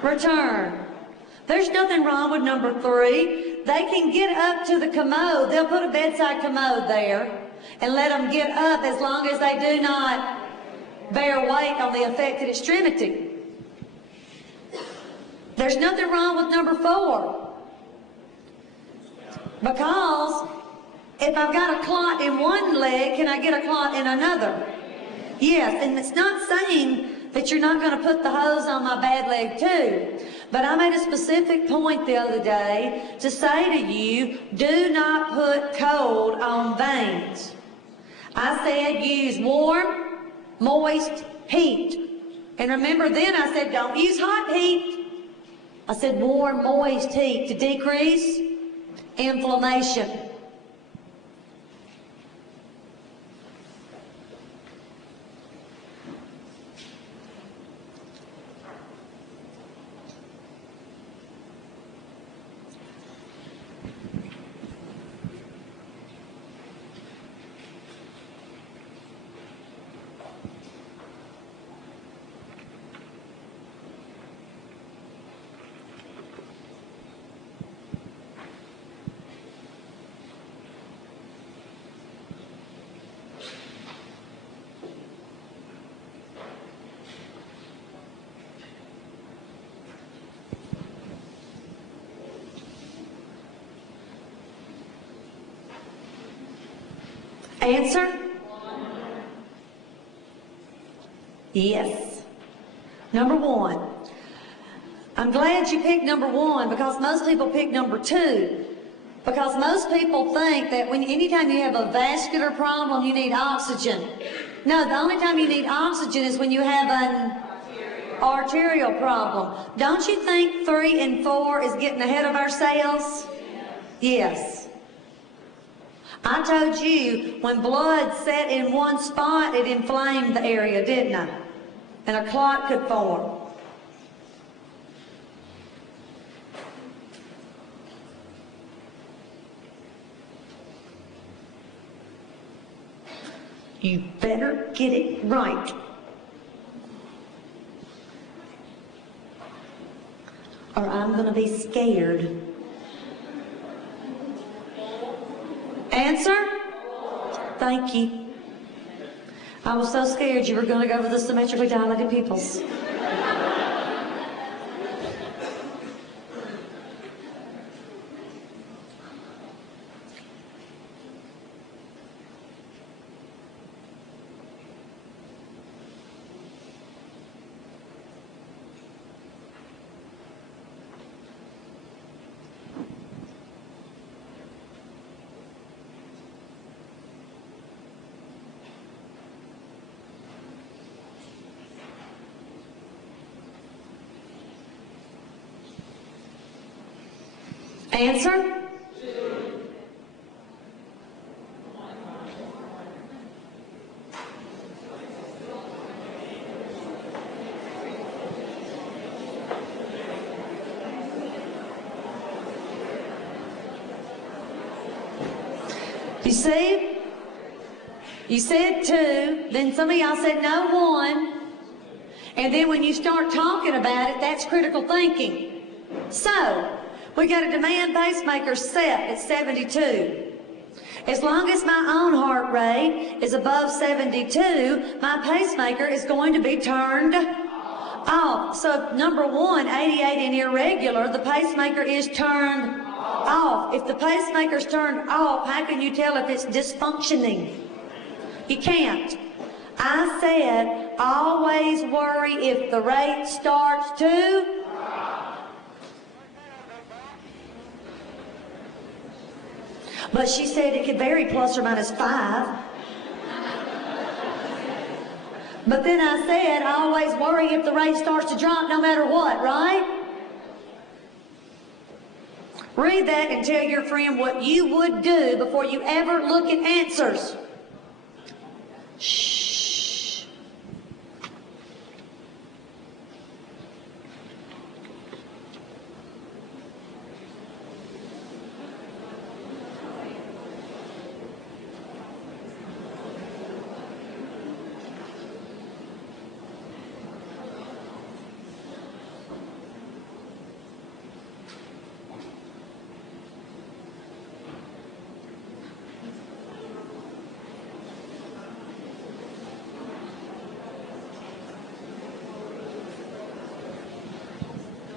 return. There's nothing wrong with number 3. They can get up to the commode. They'll put a bedside commode there and let them get up as long as they do not bear weight on the affected extremity. There's nothing wrong with number 4. Because if I've got a clot in one leg, can I get a clot in another? Yes, and it's not saying that you're not going to put the hose on my bad leg too. But I made a specific point the other day to say to you, do not put cold on veins. I said use warm, moist heat. And remember then I said don't use hot heat. I said warm, moist heat to decrease inflammation. Answer? Yes. Number 1. I'm glad you picked number 1 because most people pick number 2. Because most people think that anytime you have a vascular problem, you need oxygen. No, the only time you need oxygen is when you have an arterial problem. Don't you think 3 and 4 is getting ahead of ourselves? Yes. I told you when blood set in one spot, it inflamed the area, didn't I? And a clot could form. You better get it right. Or I'm going to be scared. Answer? Thank you. I was so scared you were going to go for the symmetrically dilated pupils. Answer? You see? You said 2, then some of y'all said no, 1. And then when you start talking about it, that's critical thinking. So, we got a demand pacemaker set at 72. As long as my own heart rate is above 72, my pacemaker is going to be turned off. So, number 1, 88 and irregular, the pacemaker is turned off. If the pacemaker's turned off, how can you tell if it's dysfunctioning? You can't. I said, always worry if the rate starts to. But she said it could vary plus or minus 5. But then I said, always worry if the rate starts to drop no matter what, right? Read that and tell your friend what you would do before you ever look at answers. Shh.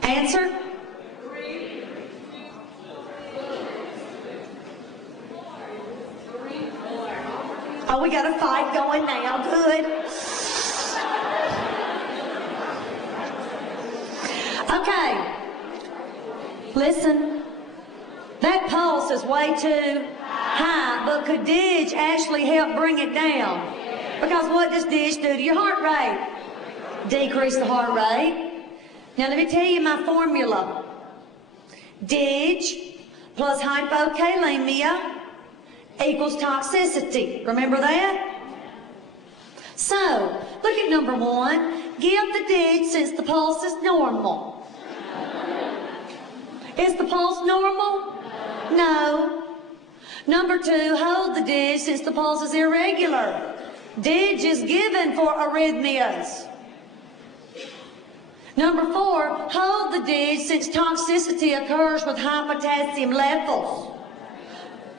Answer? Oh, we got a fight going now. Good. Okay. Listen. That pulse is way too high, but could DIG actually help bring it down? Because what does DIG do to your heart rate? Decrease the heart rate. Now let me tell you my formula. DIG plus hypokalemia equals toxicity. Remember that? So, look at number 1. Give the DIG since the pulse is normal. Is the pulse normal? No. Number 2, hold the DIG since the pulse is irregular. DIG is given for arrhythmias. Number 4, hold the DIG since toxicity occurs with high potassium levels.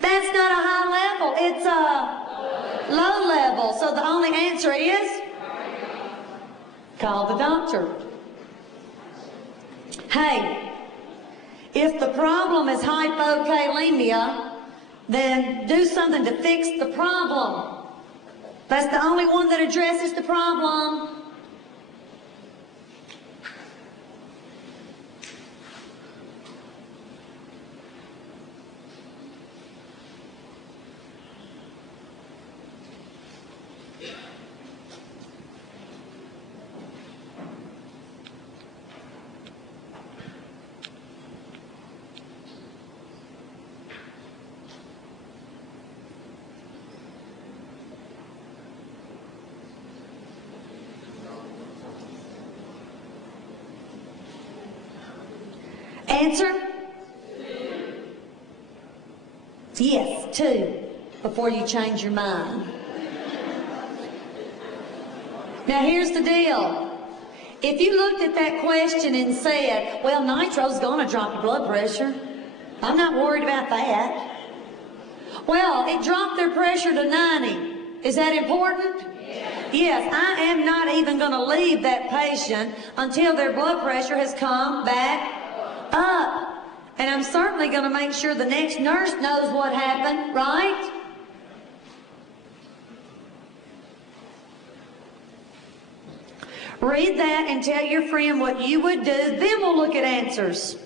That's not a high level, it's a low level. So the only answer is? Call the doctor. Hey, if the problem is hypokalemia, then do something to fix the problem. That's the only one that addresses the problem. Answer? Yes, 2, before you change your mind. Now here's the deal. If you looked at that question and said, well, nitro's going to drop your blood pressure, I'm not worried about that. Well, it dropped their pressure to 90. Is that important? Yes, I am not even going to leave that patient until their blood pressure has come back up. And I'm certainly going to make sure the next nurse knows what happened, right? Read that and tell your friend what you would do, then we'll look at answers.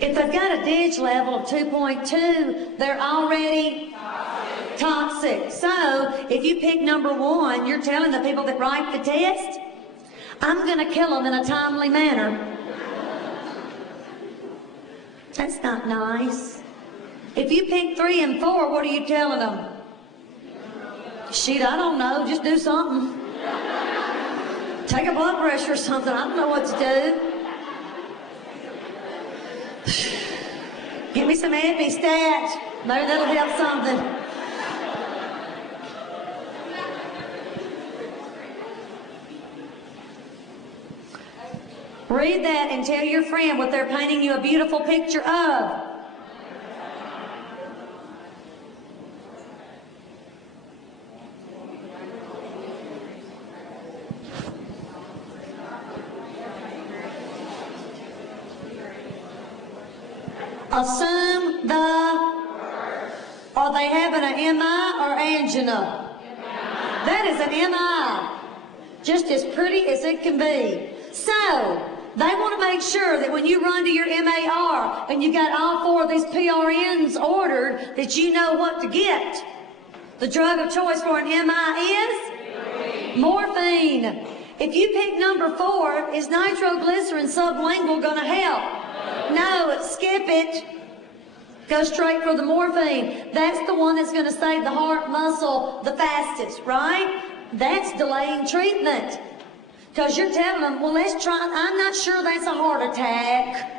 If they've got a DIG level of 2.2, they're already toxic. So if you pick number 1, you're telling the people that write the test, I'm going to kill them in a timely manner. That's not nice. If you pick 3 and 4, what are you telling them? Shit, I don't know. Just do something. Take a blood pressure or something. I don't know what to do. Give me some anti-stats. Maybe that'll help something. Read that and tell your friend what they're painting you a beautiful picture of. Assume are they having an MI or angina? That is an MI. Just as pretty as it can be. So, they want to make sure that when you run to your MAR and you got all 4 of these PRNs ordered, that you know what to get. The drug of choice for an MI is morphine. If you pick number 4, is nitroglycerin sublingual going to help? No, skip it. Go straight for the morphine. That's the one that's going to save the heart muscle the fastest, right? That's delaying treatment. Because you're telling them, well, let's try, I'm not sure that's a heart attack.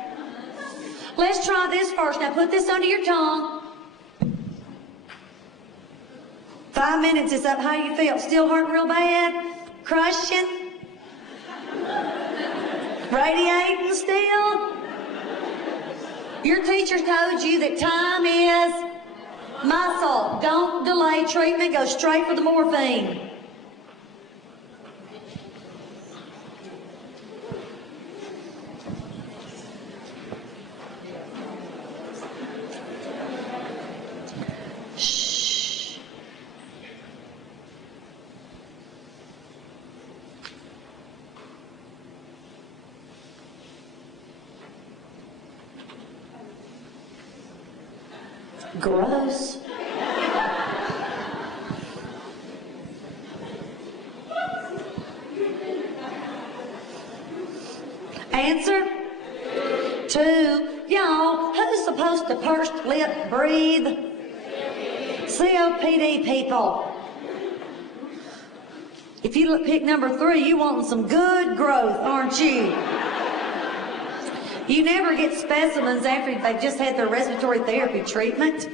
Let's try this first. Now put this under your tongue. 5 minutes is up. How you feel? Still hurting real bad? Crushing? Radiating still? Your teacher told you that time is muscle. Don't delay treatment. Go straight for the morphine. Shh. Gross. Answer? 2. Y'all, who's supposed to pursed lip breathe? COPD people. If you pick number 3, you want some good growth, aren't you? You never get specimens after they've just had their respiratory therapy treatment.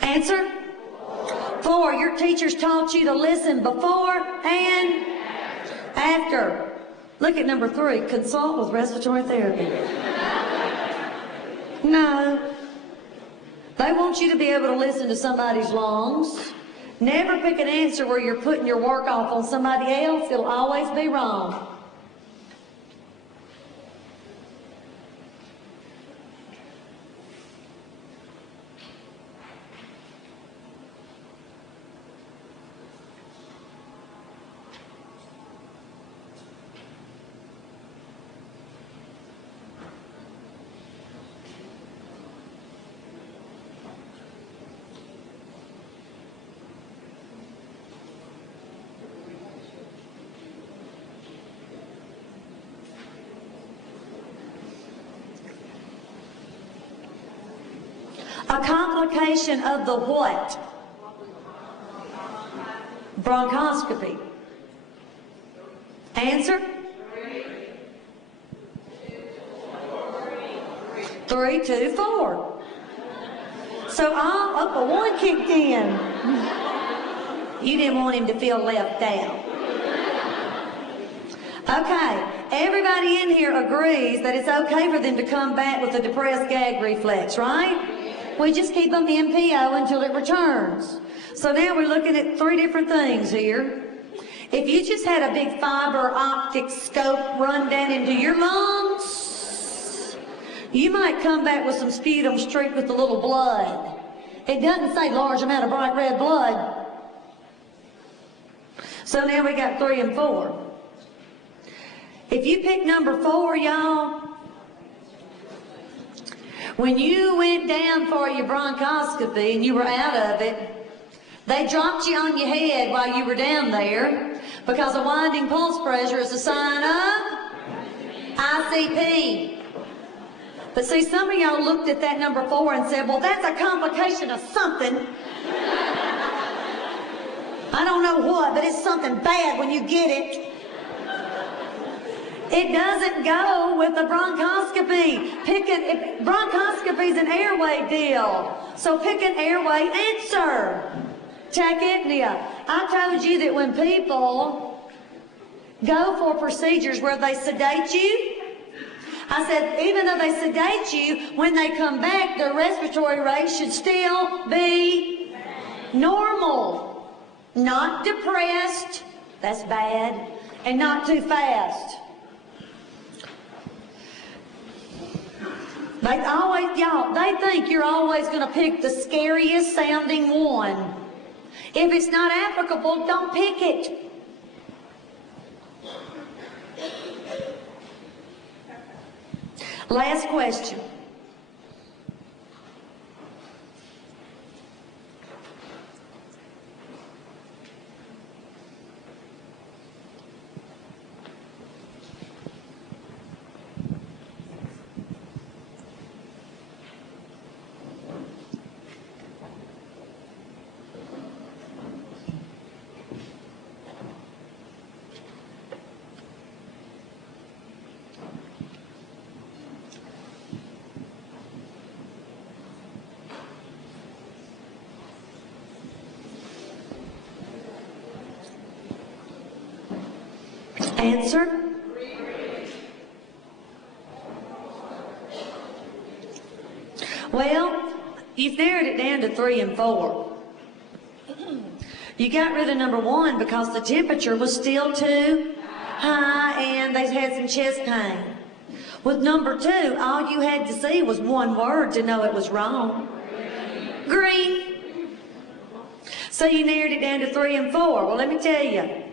Answer? 4. Your teachers taught you to listen before and after. Look at number 3. Consult with respiratory therapy. No. They want you to be able to listen to somebody's lungs. Never pick an answer where you're putting your work off on somebody else. It'll always be wrong. A complication of the what? Bronchoscopy. Answer? 3, 2, 4. So a 1 kicked in. You didn't want him to feel left out. Okay, everybody in here agrees that it's okay for them to come back with a depressed gag reflex, right? We just keep them MPO until it returns. So now we're looking at 3 different things here. If you just had a big fiber optic scope run down into your lungs, you might come back with some sputum streaked with a little blood. It doesn't say large amount of bright red blood. So now we got 3 and 4. If you pick number 4, y'all, when you went down for your bronchoscopy and you were out of it, they dropped you on your head while you were down there because a winding pulse pressure is a sign of ICP. But see, some of y'all looked at that number 4 and said, well, that's a complication of something. I don't know what, but it's something bad when you get it. It doesn't go with the bronchoscopy. Bronchoscopy is an airway deal. So pick an airway answer. Tachypnea. I told you that when people go for procedures where they sedate you, I said even though they sedate you, when they come back, their respiratory rate should still be normal. Not depressed, that's bad, and not too fast. They think you're always going to pick the scariest sounding one. If it's not applicable, don't pick it. Last question. Answer? Well, you've narrowed it down to 3 and 4. You got rid of number 1 because the temperature was still too high and they had some chest pain. With number 2, all you had to see was one word to know it was wrong. Green. So you narrowed it down to 3 and 4. Well, let me tell you.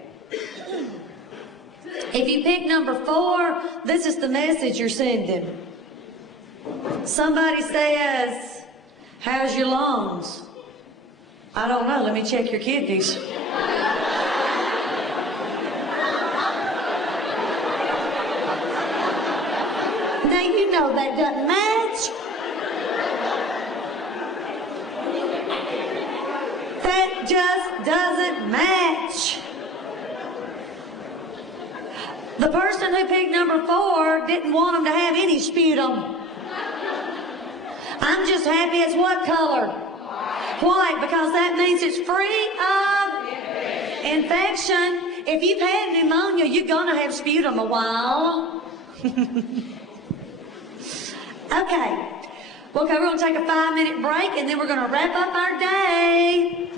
If you pick number 4, this is the message you're sending. Somebody says, how's your lungs? I don't know, let me check your kidneys. Now you know that doesn't match. That just doesn't match. The person who picked number 4 didn't want them to have any sputum. I'm just happy it's what color? White, because that means it's free of infection. If you've had pneumonia, you're going to have sputum a while. Okay, we're going to take a 5-minute break and then we're going to wrap up our day.